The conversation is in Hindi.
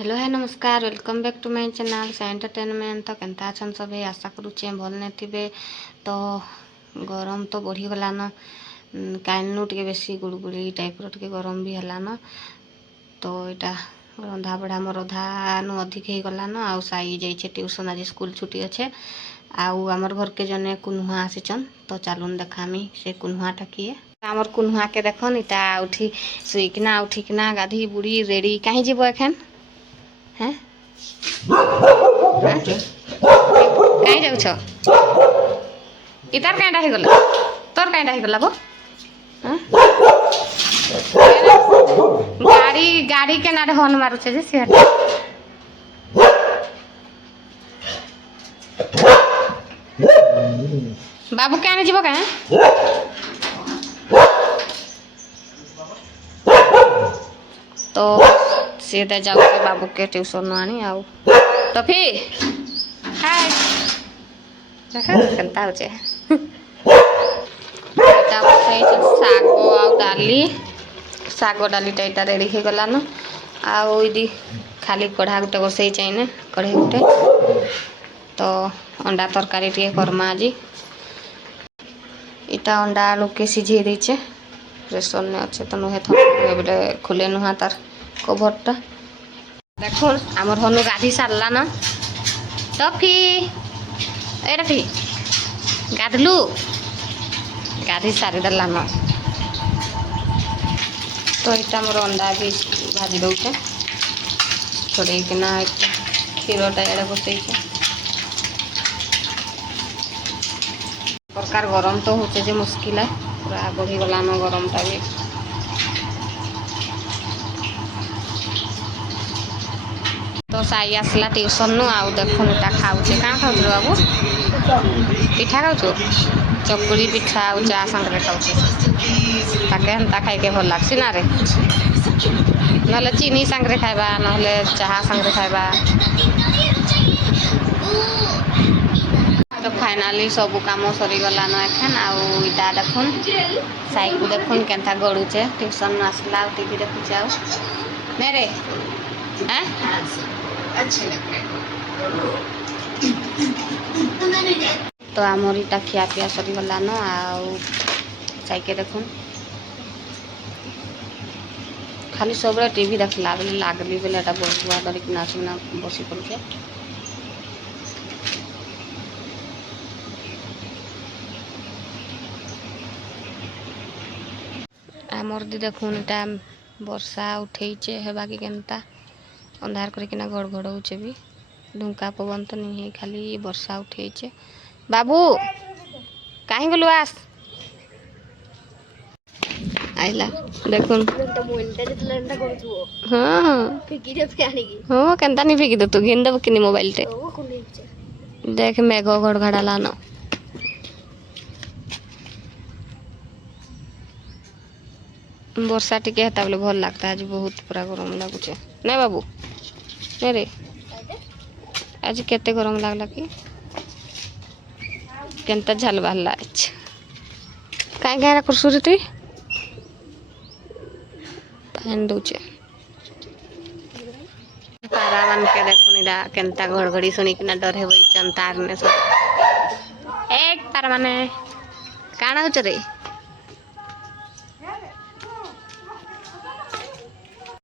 हेलो है नमस्कार welcome back to my channel से एंटरटेनमेंट। तो केनता अछन सब आशा करुचे भल नहीं थे। तो गरम तो बढ़ी गलान कालू टे बेसी गुड़गुड़ी टाइप रे गरम भी है। तो यहाँ रंधा बढ़ा मोर अधा नु अधिक हो गलान आउ साई जाइए ट्यूशन आज स्कूल छुट्टी अच्छे। आमर घर के जने कुन्हा आसीचन तो चलून देखामी से कुन्हाटा किए आमर कुन्हा के देखन इटा उठी शुईकिना उठिकिना गाधी बुढ़ी रेडी कहीं जीव एखन हैं कहीं जाऊ इतार कईटा हो गला तोर कईटा हो गला बो गाड़ी गाड़ी के ना हॉर्न मारुचे जे सिहर बाबू क्या नहीं जीव कहीं तो सीधे जाऊ बाबू के ट्यूशन आनी आउ टफी हाय केनता होचे एटा बसई साग आउ डाली साग डाली टाइटा रेडी हो गलान आउ इदी खाली कढ़ा गुटे बसई चाहिए कढ़े गुटे तो अंडा तरकारी टे करमा आज इटा अंडा आलू के सिझे देचे प्रेसर ने अच्छे तो नुहे थे खुले नुहा तार कभरटा देख आमर हनु गाधी सारला न टफी ए टफी गाधलु गाधी सारी देलान तो यहाँ मोर अंडा भी भाजी दौचे छोड़ेकिना क्षीरटा एड़े बसई प्रकार गरम तो होचे जे मुश्किल है पूरा बढ़ी गलान गरमटा भी तो साई आसला ट्यूशन नु आउ देखुन इटा खाऊचे क्या खाऊ बाबू पिठा खाऊ चकुड़ी पिठा आउ चा सांगे खाऊचे ताके हेन्ता खाइके भल लागसी ना रे नहले चीनी सांगे खाइबा नहले चाहा सांगे खाइबा। तो फाइनाली सब काम सरीगलान एखन आउ इटा देखुन साई को देखुन केन्ता गड़ुचे ट्यूशन आसला टीवी देखुचे आउ मेरे हैं तो आमर इटा खिया पिया सरीगलान आउ साई के देखुन खाली सब टीवी देखला बेले लागली बेले बसुआ धरिकिना आसिना बसी पड़ुचे आमर दी देखुन इटा वर्षा उठे हेबा कि केनता अंधार करकिना गड़गड़ होचे भी ढुंका पवन तो नहीं है खाली वर्षा उठे बाबू कहीं गलु आस आइला देखुन हाँ हाँ हाँ केनता नहीं फेंकी दे तू घिन देव कि मोबाइल टे देख मेघ घड़घड़ा लाना वर्षा टिके हेता बोले भल लगता है आज बहुत पूरा गरम लगुचे नहीं बाबू नहीं रे आज केते गरम लगला कि केनता झाल बाहला कहीं गायरा करसुरी तुई पहन दूचे पारा मान के देखो निरा केनता घड़घड़ी सुनी किना डर हे वही चंतार ने सब एक पारा माने काना होच रे